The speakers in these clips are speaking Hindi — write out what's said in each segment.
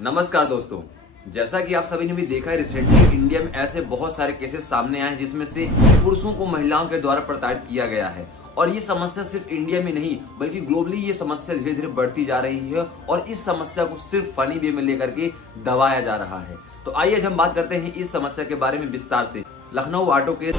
नमस्कार दोस्तों, जैसा कि आप सभी ने भी देखा है, रिसेंटली इंडिया में ऐसे बहुत सारे केसेस सामने आए हैं जिसमें से पुरुषों को महिलाओं के द्वारा प्रताड़ित किया गया है। और ये समस्या सिर्फ इंडिया में नहीं बल्कि ग्लोबली ये समस्या धीरे धीरे बढ़ती जा रही है और इस समस्या को सिर्फ फनी वे में लेकर के दबाया जा रहा है। तो आइए आज हम बात करते हैं इस समस्या के बारे में विस्तार से। Lucknow auto case.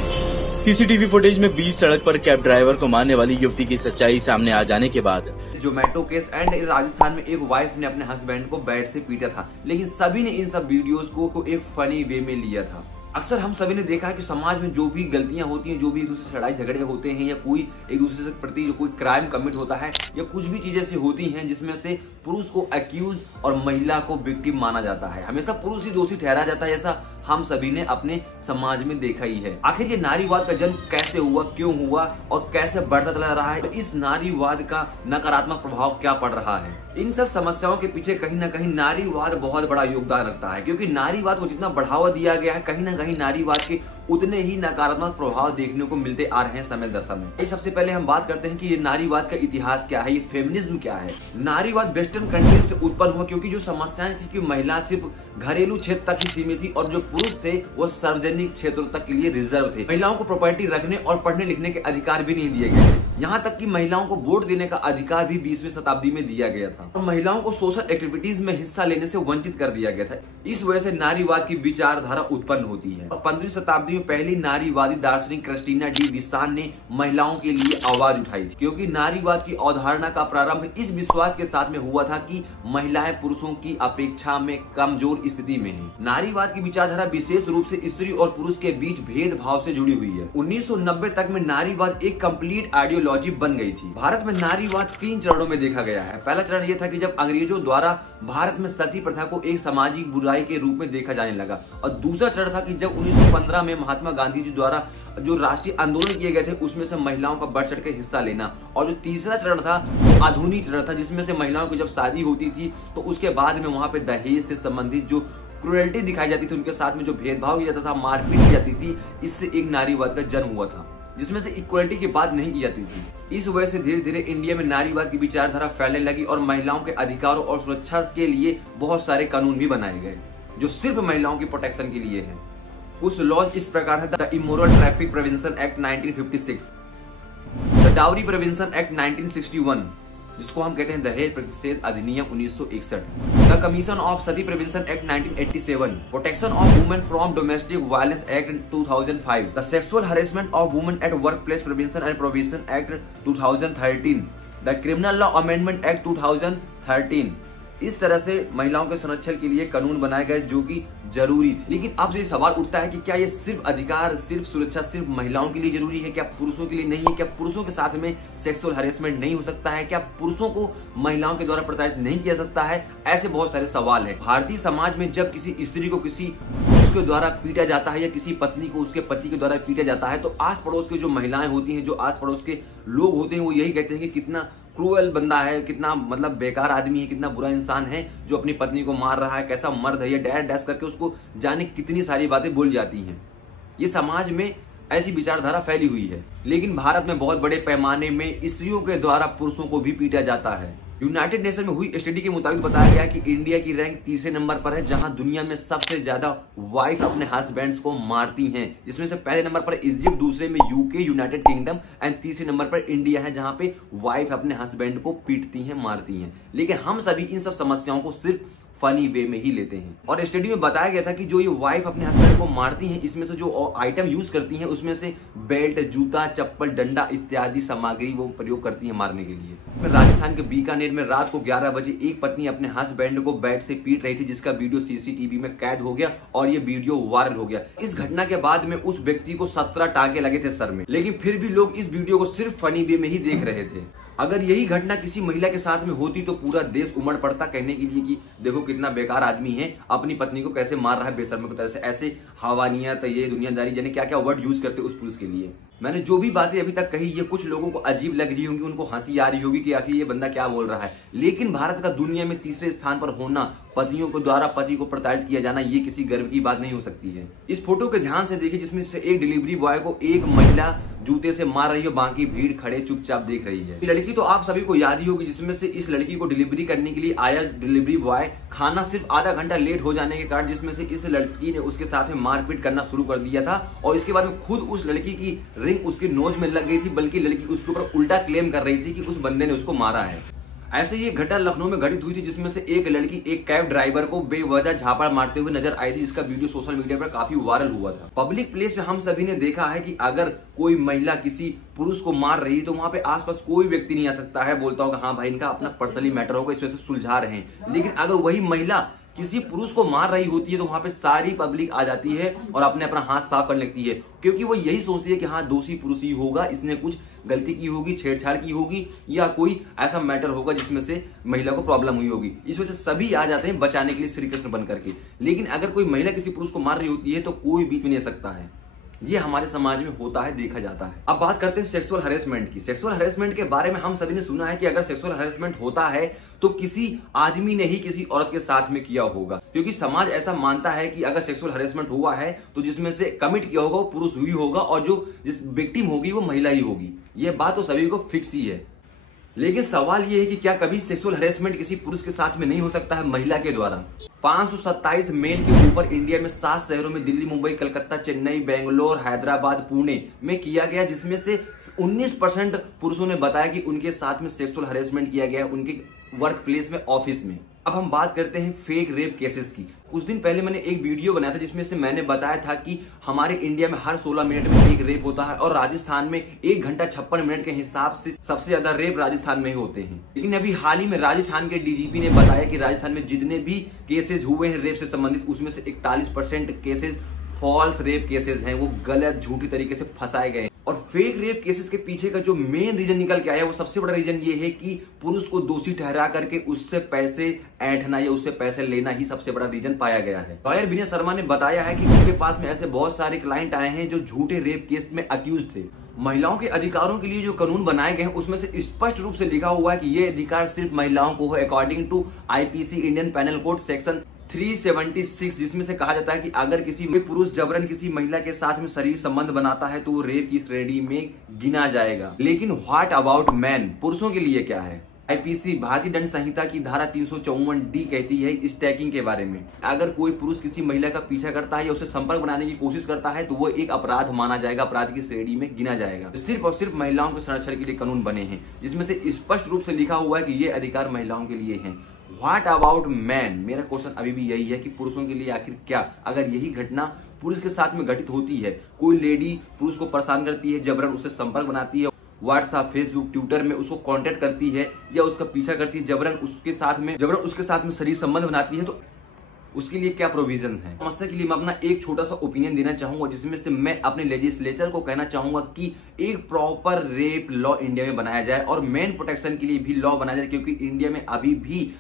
CCTV footage में बीच सड़क पर कैब ड्राइवर को मारने वाली युवती की सच्चाई सामने आ जाने के बाद जोमेटो केस एंड राजस्थान में एक वाइफ ने अपने हस्बैंड को बेड से पीटा था, लेकिन सभी ने इन सब वीडियोस को एक फनी वे में लिया था। अक्सर हम सभी ने देखा है कि समाज में जो भी गलतियां होती हैं, जो भी एक दूसरे से लड़ाई झगड़े होते हैं या कोई एक दूसरे के प्रति जो कोई क्राइम कमिट होता है या कुछ भी चीजें ऐसी होती हैं जिसमें से पुरुष को एक्यूज और महिला को विक्टिम माना जाता है, हमेशा पुरुष ही दोषी ठहरा जाता है। ऐसा हम सभी ने अपने समाज में देखा ही है। आखिर ये नारीवाद का जन्म कैसे हुआ, क्यों हुआ और कैसे बढ़ता चला रहा है, तो इस नारीवाद का नकारात्मक प्रभाव क्या पड़ रहा है। इन सब समस्याओं के पीछे कहीं ना कहीं नारीवाद बहुत बड़ा योगदान रखता है, क्योंकि नारीवाद को जितना बढ़ावा दिया गया है, कहीं ना कहीं नारीवाद के उतने ही नकारात्मक प्रभाव देखने को मिलते आ रहे हैं समय दर समय। सबसे पहले हम बात करते हैं कि ये नारीवाद का इतिहास क्या है, ये फेमिनिज्म क्या है। नारीवाद वेस्टर्न कंट्री से उत्पन्न हुआ, क्योंकि जो समस्याएं थी कि महिला सिर्फ घरेलू क्षेत्र तक ही सीमित थी और जो पुरुष थे वो सार्वजनिक क्षेत्रों तक के लिए रिजर्व थे। महिलाओं को प्रॉपर्टी रखने और पढ़ने लिखने के अधिकार भी नहीं दिए गए थे। यहाँ तक कि महिलाओं को वोट देने का अधिकार भी 20वीं शताब्दी में दिया गया था और महिलाओं को सोशल एक्टिविटीज में हिस्सा लेने से वंचित कर दिया गया था। इस वजह से नारीवाद की विचारधारा उत्पन्न होती है और 15वीं शताब्दी में पहली नारीवादी दार्शनिक क्रिस्टीना डी विसान ने महिलाओं के लिए आवाज उठाई थी, क्योंकि नारीवाद की अवधारणा का प्रारंभ इस विश्वास के साथ में हुआ था कि महिलाएं पुरुषों की अपेक्षा में कमजोर स्थिति में हैं। नारीवाद की विचारधारा विशेष रूप से स्त्री और पुरुष के बीच भेदभाव से जुड़ी हुई है। 1990 तक में नारीवाद एक कंप्लीट आइडियोलॉजी बन गई थी। भारत में नारीवाद 3 चरणों में देखा गया है। पहला चरण यह था कि जब अंग्रेजों द्वारा भारत में सती प्रथा को एक सामाजिक बुराई के रूप में देखा जाने लगा, और दूसरा चरण था कि जब 1915 में महात्मा गांधी जी द्वारा जो राष्ट्रीय आंदोलन किए गए थे उसमें से महिलाओं का बढ़ चढ़ के हिस्सा लेना, और जो तीसरा चरण था वो आधुनिक चरण था, जिसमें से महिलाओं की जब शादी होती थी तो उसके बाद में वहां पे दहेज से संबंधित जो क्रूरल्टी दिखाई जाती थी, उनके साथ में जो भेदभाव किया जाता था, मारपीट की जाती थी, इससे एक नारीवाद का जन्म हुआ था, जिसमें से इक्वलिटी की बात नहीं की जाती थी। इस वजह से धीरे धीरे इंडिया में नारीवाद की विचारधारा फैलने लगी और महिलाओं के अधिकारों और सुरक्षा के लिए बहुत सारे कानून भी बनाए गए जो सिर्फ महिलाओं की प्रोटेक्शन के लिए है। कुछ लॉज इस प्रकार है: the immoral traffic prevention act 1956, the dowry prevention act 1961, जिसको हम कहते हैं दहेज प्रतिषेध अधिनियम 1961, the commission of Sati prevention act 1987, protection of women from domestic violence act 2005, the sexual harassment of women at work place prevention and provision act 2013, the criminal law amendment act 2013। इस तरह से महिलाओं के संरक्षण के लिए कानून बनाए गए जो कि जरूरी थे। लेकिन अब ये सवाल उठता है कि क्या ये सिर्फ अधिकार, सिर्फ सुरक्षा सिर्फ महिलाओं के लिए जरूरी है? क्या पुरुषों के लिए नहीं है? क्या पुरुषों के साथ में सेक्सुअल हरेसमेंट नहीं हो सकता है? क्या पुरुषों को महिलाओं के द्वारा प्रताड़ित नहीं किया सकता है? ऐसे बहुत सारे सवाल है। भारतीय समाज में जब किसी स्त्री को किसी पुरुष के द्वारा पीटा जाता है या किसी पत्नी को उसके पति के द्वारा पीटा जाता है, तो आस पड़ोस के जो महिलाएं होती हैं, जो आस पड़ोस के लोग होते हैं, वो यही कहते हैं कि कितना क्रूअल बंदा है, कितना मतलब बेकार आदमी है, कितना बुरा इंसान है जो अपनी पत्नी को मार रहा है, कैसा मर्द है ये, डैश डैश करके उसको जाने कितनी सारी बातें बोल जाती हैं। ये समाज में ऐसी विचारधारा फैली हुई है। लेकिन भारत में बहुत बड़े पैमाने में स्त्रियों के द्वारा पुरुषों को भी पीटा जाता है। यूनाइटेड नेशन में हुई स्टडी के मुताबिक बताया गया कि इंडिया की रैंक तीसरे नंबर पर है, जहां दुनिया में सबसे ज्यादा वाइफ अपने हस्बैंड्स को मारती हैं, जिसमें से पहले नंबर पर इजिप्ट, दूसरे में यूके यूनाइटेड किंगडम एंड तीसरे नंबर पर इंडिया है, जहां पे वाइफ अपने हस्बैंड को पीटती हैं, मारती हैं। लेकिन हम सभी इन सब समस्याओं को सिर्फ फनी वे में ही लेते हैं। और स्टडी में बताया गया था कि जो ये वाइफ अपने हस्बैंड को मारती हैं, इसमें से जो आइटम यूज करती हैं उसमें से बेल्ट, जूता, चप्पल, डंडा इत्यादि सामग्री वो प्रयोग करती हैं मारने के लिए। फिर राजस्थान के बीकानेर में रात को 11 बजे एक पत्नी अपने हस्बैंड को बेल्ट से पीट रही थी, जिसका वीडियो सीसीटीवी में कैद हो गया और ये वीडियो वायरल हो गया। इस घटना के बाद में उस व्यक्ति को 17 टांके लगे थे सर में, लेकिन फिर भी लोग इस वीडियो को सिर्फ फनी वे में ही देख रहे थे। अगर यही घटना किसी महिला के साथ में होती तो पूरा देश उमड़ पड़ता कहने के लिए कि देखो कितना बेकार आदमी है, अपनी पत्नी को कैसे मार रहा है बेशर्म की तरह से। ऐसे हवानियत, ये दुनियादारी, यानी क्या क्या वर्ड यूज करते उस पुरुष के लिए। मैंने जो भी बातें अभी तक कही ये कुछ लोगों को अजीब लग रही होंगी, उनको हंसी आ रही होगी कि आखिर ये बंदा क्या बोल रहा है, लेकिन भारत का दुनिया में तीसरे स्थान पर होना, पतियों को द्वारा पति को प्रताड़ित किया जाना, ये किसी गर्व की बात नहीं हो सकती है। इस फोटो के ध्यान से देखिए जिसमें से एक डिलीवरी बॉय को एक महिला जूते से मार रही है, बाकी भीड़ खड़े चुपचाप देख रही है। लड़की तो आप सभी को याद ही होगी जिसमें से इस लड़की को डिलीवरी करने के लिए आया डिलीवरी बॉय खाना सिर्फ आधा घंटा लेट हो जाने के कारण जिसमें से इस लड़की ने उसके साथ में मारपीट करना शुरू कर दिया था और इसके बाद में खुद उस लड़की की रिंग उसके नोज में लग गई थी, बल्कि लड़की उसके ऊपर उल्टा क्लेम कर रही थी कि उस बंदे ने उसको मारा है। ऐसे ये घटना लखनऊ में घटित हुई थी जिसमें से एक लड़की एक कैब ड्राइवर को बेवजह झापड़ मारते हुए नजर आई थी, जिसका वीडियो सोशल मीडिया पर काफी वायरल हुआ था। पब्लिक प्लेस में हम सभी ने देखा है कि अगर कोई महिला किसी पुरुष को मार रही है तो वहां पे आसपास कोई व्यक्ति नहीं आ सकता है, बोलता होगा हाँ भाई इनका अपना पर्सनली मैटर होगा, इस वजह से सुलझा रहे हैं। लेकिन अगर वही महिला किसी पुरुष को मार रही होती है तो वहां पे सारी पब्लिक आ जाती है और अपना हाथ साफ करने लगती है, क्योंकि वो यही सोचती है कि हाँ दोषी पुरुष ही होगा, इसने कुछ गलती की होगी, छेड़छाड़ की होगी या कोई ऐसा मैटर होगा जिसमें से महिला को प्रॉब्लम हुई होगी। इस वजह से सभी आ जाते हैं बचाने के लिए श्री कृष्ण बन करके। लेकिन अगर कोई महिला किसी पुरुष को मार रही होती है तो कोई बीच में नहीं आ सकता है। ये हमारे समाज में होता है, देखा जाता है। अब बात करते हैं सेक्सुअल हरेसमेंट की। सेक्सुअल हरेसमेंट के बारे में हम सभी ने सुना है कि अगर सेक्सुअल हरेसमेंट होता है तो किसी आदमी ने ही किसी औरत के साथ में किया होगा, क्योंकि समाज ऐसा मानता है कि अगर सेक्सुअल हरेसमेंट हुआ है तो जिसमें से कमिट किया होगा वो पुरुष ही होगा और जो जिस विक्टिम होगी वो महिला ही होगी। ये बात तो सभी को फिक्स ही है। लेकिन सवाल ये है कि क्या कभी सेक्सुअल हरेसमेंट किसी पुरुष के साथ में नहीं हो सकता है महिला के द्वारा? 527 मेल के ऊपर इंडिया में 7 शहरों में दिल्ली, मुंबई, कलकत्ता, चेन्नई, बेंगलोर, हैदराबाद, पुणे में किया गया, जिसमें से 19% पुरुषों ने बताया कि उनके साथ में सेक्सुअल हरेसमेंट किया गया उनके वर्क प्लेस में, ऑफिस में। अब हम बात करते हैं फेक रेप केसेस की। कुछ दिन पहले मैंने एक वीडियो बनाया था जिसमें से मैंने बताया था कि हमारे इंडिया में हर 16 मिनट में एक रेप होता है और राजस्थान में 1 घंटा 56 मिनट के हिसाब से सबसे ज्यादा रेप राजस्थान में ही होते हैं। लेकिन अभी हाल ही में राजस्थान के डीजीपी ने बताया कि राजस्थान में जितने भी केसेस हुए हैं रेप से संबंधित, उसमें से 41% केसेस फॉल्स रेप केसेस हैं, वो गलत झूठी तरीके से फंसाए गए। और फेक रेप केसेस के पीछे का जो मेन रीजन निकल के आया वो सबसे बड़ा रीजन ये है कि पुरुष को दोषी ठहरा करके उससे पैसे ऐंठना या उससे पैसे लेना ही सबसे बड़ा रीजन पाया गया है। लॉयर विनय शर्मा ने बताया है कि उनके पास में ऐसे बहुत सारे क्लाइंट आए हैं जो झूठे रेप केस में अक्यूज थे। महिलाओं के अधिकारों के लिए जो कानून बनाए गए हैं उसमें से स्पष्ट रूप से लिखा हुआ है कि ये अधिकार सिर्फ महिलाओं को है, according to IPC Indian penal code section 376, जिसमें से कहा जाता है कि अगर किसी पुरुष जबरन किसी महिला के साथ में शरीर संबंध बनाता है तो वो रेप की श्रेणी में गिना जाएगा। लेकिन व्हाट अबाउट मैन, पुरुषों के लिए क्या है? आईपीसी भारतीय दंड संहिता की धारा 354D कहती है स्टैकिंग के बारे में, अगर कोई पुरुष किसी महिला का पीछा करता है या उसे संपर्क बनाने की कोशिश करता है तो वो एक अपराध माना जाएगा, अपराध की श्रेणी में गिना जाएगा। सिर्फ और सिर्फ महिलाओं के संरक्षण के लिए कानून बने हैं जिसमें से स्पष्ट रूप से लिखा हुआ है कि ये अधिकार महिलाओं के लिए है। व्हाट अबाउट मैन, मेरा क्वेश्चन अभी भी यही है कि पुरुषों के लिए आखिर क्या? अगर यही घटना पुरुष के साथ में घटित होती है, कोई लेडी पुरुष को परेशान करती है, जबरन उससे संपर्क बनाती है, व्हाट्सएप, फेसबुक, ट्विटर में उसको कांटेक्ट करती है या उसका पीछा करती है, जबरन उसके साथ में शरीर संबंध बनाती है, तो उसके लिए क्या प्रोविजन है? समस्या के लिए मैं अपना एक छोटा सा ओपिनियन देना चाहूंगा जिसमें से मैं अपने लेजिस्लेचर को कहना चाहूंगा कि एक प्रॉपर रेप लॉ इंडिया में बनाया जाए और मेन प्रोटेक्शन के लिए भी लॉ बनाया जाए, क्योंकि इंडिया में अभी भी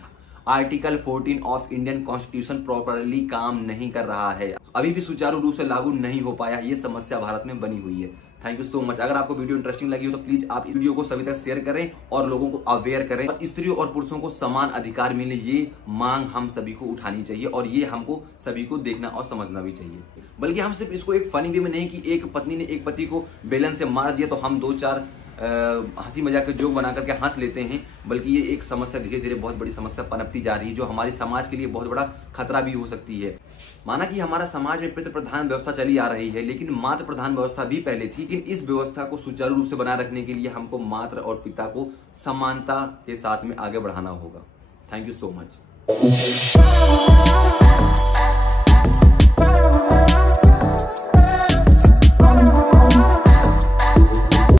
article 14 of Indian constitution properly काम नहीं कर रहा है, अभी भी सुचारू रूप से लागू नहीं हो पाया। ये समस्या भारत में बनी हुई है। Thank you so much. अगर आपको वीडियो इंटरेस्टिंग लगी हो तो प्लीज आप इस वीडियो को सभी तक शेयर करें और लोगों को अवेयर करें। और स्त्रियों और पुरुषों को समान अधिकार मिले, ये मांग हम सभी को उठानी चाहिए और ये हमको सभी को देखना और समझना भी चाहिए। बल्कि हम सिर्फ इसको एक फनी वे में नहीं कि एक पत्नी ने एक पति को बेलन से मार दिया तो हम 2-4 हंसी मजाक के जोक बना करके हंस लेते हैं, बल्कि ये एक समस्या धीरे धीरे बहुत बड़ी समस्या पनपती जा रही है जो हमारे समाज के लिए बहुत बड़ा खतरा भी हो सकती है। माना कि हमारा समाज में पितृ प्रधान व्यवस्था चली आ रही है, लेकिन मातृ प्रधान व्यवस्था भी पहले थी, लेकिन इस व्यवस्था को सुचारू रूप से बनाए रखने के लिए हमको मातृ और पिता को समानता के साथ में आगे बढ़ाना होगा। Thank you so much.